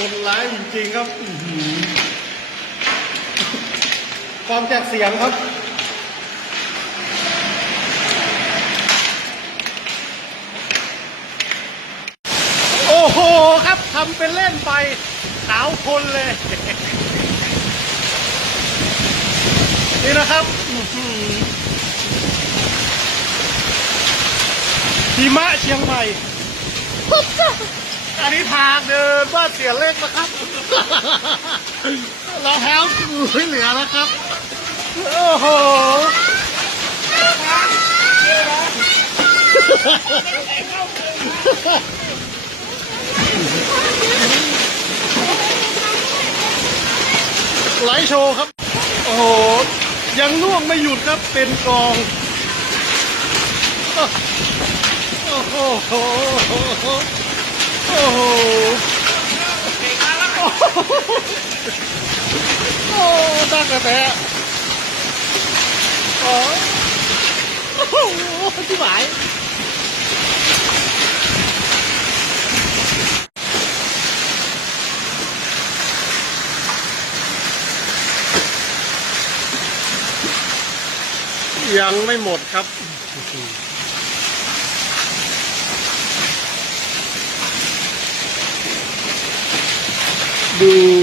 คนร้ายจริงๆครับฟังจากเสียงครับโอ้โหครับทำเป็นเล่นไปขาวคนเลยนี่นะครับหิมะเชียงใหม่อันนี้ทางเดินบ้านเสียเล็กนะครับเราแถวไม่เหลือแล้วครับโอ้โหไลฟ์โชว์ครับโอ้โหยังล่วงไม่หยุดครับเป็นกองโอ้โหโอ้โหโอ้โหโอ้ตั้งแต่โอ้โหที่หมายยังไม่หมดครับดู